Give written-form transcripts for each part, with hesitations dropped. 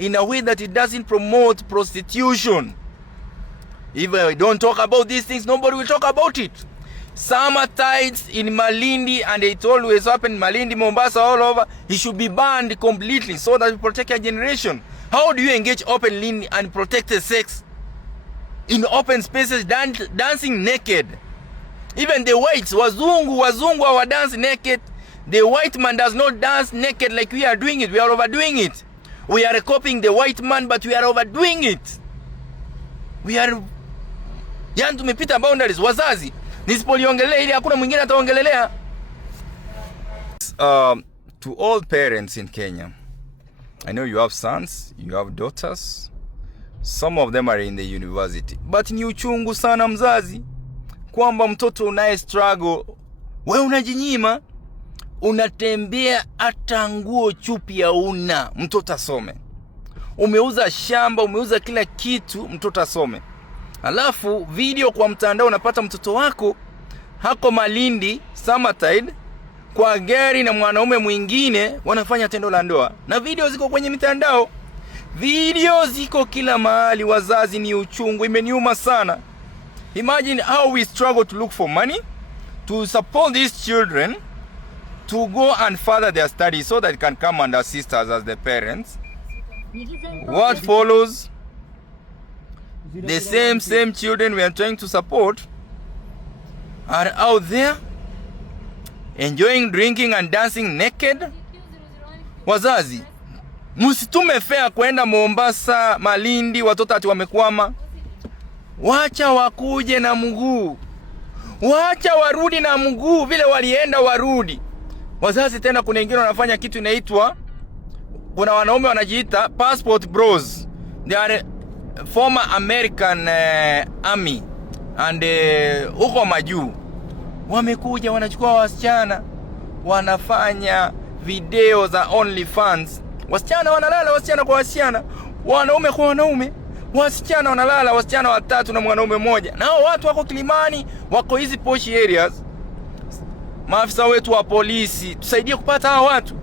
in a way that it doesn't promote prostitution. If we don't talk about these things, nobody will talk about it. Summer tides in Malindi, and it always happen in Malindi, Mombasa, all over. It should be banned completely so that we protect our generation. How do you engage openly and protect the sex in open spaces, dancing naked? Even the whites, wazungu our dance naked. The white man does not dance naked like we are doing it. We are overdoing it. We are copying the white man, but we are overdoing it. We are, yani tumepita boundaries. Wazazi, nisipoliongelea ili hakuna mwingine ataongelelea. To all parents in Kenya, I know you have sons, you have daughters. Some of them are in the university. But ni uchungu sana mzazi kwamba mtoto unaye struggle, wewe unajinyima, unatembea hata nguo chupi ya una mtoto asome. Umeuza shamba, umeuza kila kitu mtoto asome. Alafu video kwa mtandao unapata mtoto wako hako Malindi Summertide kwa gari na mwanaume mwingine wanafanya tendo la ndoa. Na video ziko kwenye mitandao. Video ziko kila mahali. Wazazi, ni uchungu, imeniuma sana. Imagine how we struggle to look for money to support these children to go and further their studies so that they can come and assist us as the parents. What follows? The same children we are trying to support are out there enjoying drinking and dancing naked. Wazazi, msitume fare kwenda Mombasa, Malindi, watoto ati wamekwama. Wacha wakuje na mguu. Wacha warudi na mguu vile walienda warudi. Wazazi, tena kuna wengine wanafanya kitu inaitwa, kuna wanaume wanajiita passport bros. They are former American army and huko majuu. Wamekuja wanachukua wasichana, wanafanya video za OnlyFans. Wasichana wanalala wasichana kwa wasichana, wanaume kwa wanaume. Wasichana wanalala wasichana watatu na mwanaume mmoja. Na hao watu wako Kilimani, wako hizi posh areas. Maafisa wetu wa polisi, tusaidie kupata hao watu.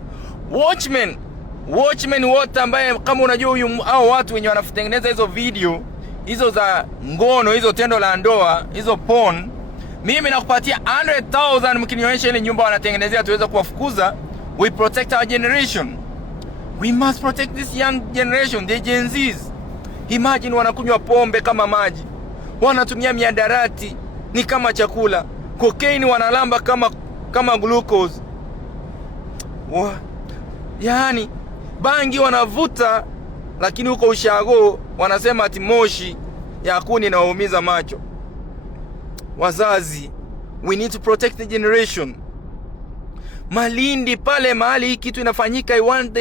Watchmen wote ambaye kama unajua huyu hao watu wenye wanatengeneza hizo video, hizo za ngono, hizo tendo la ndoa, hizo porn, mimi nakupatia 100,000 mkinionyesha ile nyumba wanatengenezea tuweza kuwafukuza. We protect our generation. We must protect this young generation, the Gen Zs. Imagine wanakunywa pombe kama maji. Wanatumia miadarati ni kama chakula. Cocaine wanalamba kama glucose. Yaani bangi wanavuta, lakini huko ushago wanasema ati moshi ya kuni na waumiza macho. Wazazi, we need to protect the generation. Malindi pale mahali hii kitu inafanyika, I want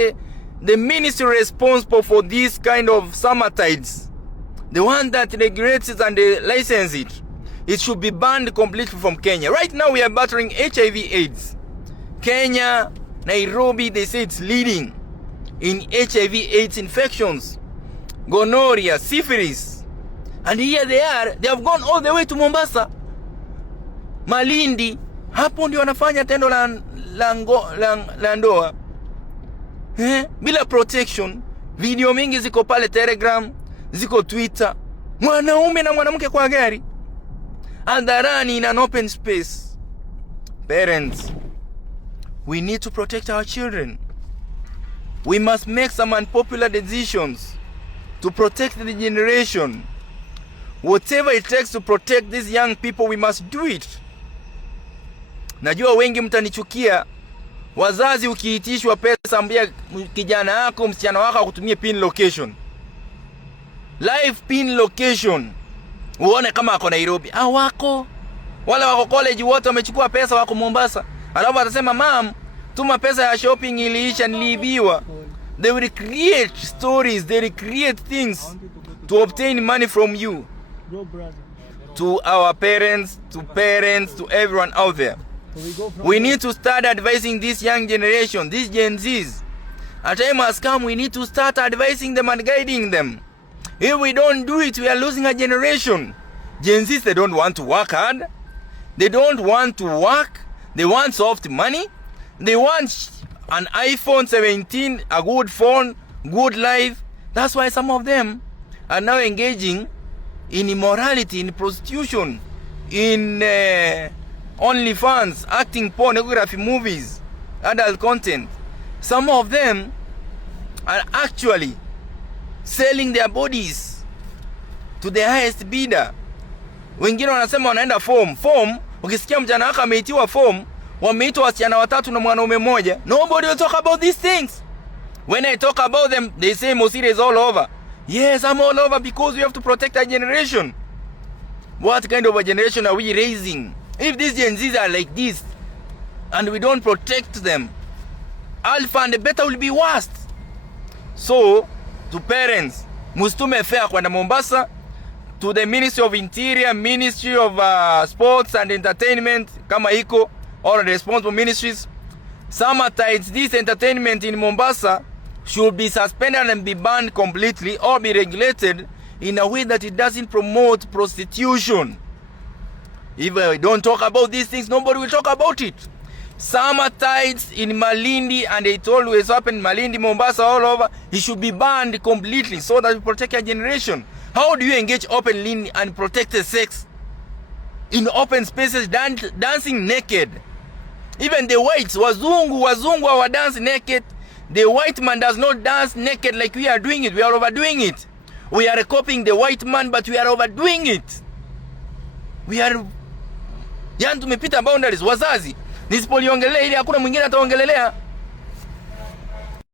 the ministry responsible for this kind of summertides, the one that regulates it and licenses it, it should be banned completely from Kenya. Right now we are battling HIV/AIDS. Kenya, Nairobi, they say it's leading in HIV/AIDS infections, gonorrhea, syphilis. And here they have gone all the way to Mombasa, Malindi. Hapo ndio wanafanya tendo la ndoa. Bila protection. Video mingi ziko pale Telegram, ziko Twitter. Mwanaume na mwanamke kwa gari, hadharani in an open space. Parents, we need to protect our children. We must make some unpopular decisions to protect the generation. Whatever it takes to protect these young people, we must do it. Najua wengi mtanichukia. Wazazi, ukiitishwa pesa, ambia kijana wako, msichana wako akutumie pin location, live pin location, uone kama ako Nairobi. Wako wale wako college wote wamechukua pesa, wako Mombasa. Alafu atasema mom, tuma pesa ya shopping iliisha, niliibiwa. They will create stories, they will create things to obtain money from you. To our parents, to everyone out there, we need to start advising this young generation, these Gen Zs. A time has come, we need to start advising them and guiding them. If we don't do it, we are losing a generation. Gen Zs, they don't want to work hard. They don't want to work. They want soft money. They want an iPhone 17, a good phone, good life, That's why some of them are now engaging in immorality, in prostitution, in OnlyFans, acting pornography, movies, adult content. Some of them are actually selling their bodies to the highest bidder. Wengine wanasema wanaenda form. Ukisikia mjana wako ameitiwa form, wameitwa wasichana 3 na mwanaume mmoja. Nobody will talk about these things. When I talk about them, they say Mosire is all over. Yes, I'm all over because we have to protect our generation. What kind of a generation are we raising? If these Gen Zs are like this, and we don't protect them, Alpha and Beta will be worst. So, to parents, mustume fare kwenda Mombasa, to the Ministry of Interior, Ministry of Sports and Entertainment, kama iko, all the responsible ministries, summertides, this entertainment in Mombasa should be suspended and be banned completely, or be regulated in a way that it doesn't promote prostitution. If we don't talk about these things, nobody will talk about it. Summertides in Malindi, and it always happen, Malindi, Mombasa, all over, it should be banned completely so that we protect our generation. How do you engage openly and protect the sex in open spaces, dancing naked? Even the whites, wazungu our dance naked. The white man does not dance naked like we are doing it. We are overdoing it. We are copying the white man, but we are overdoing it. We are, yani tumepita boundaries. Wazazi, nisipoliongelea ili hakuna mwingine ataongelelea.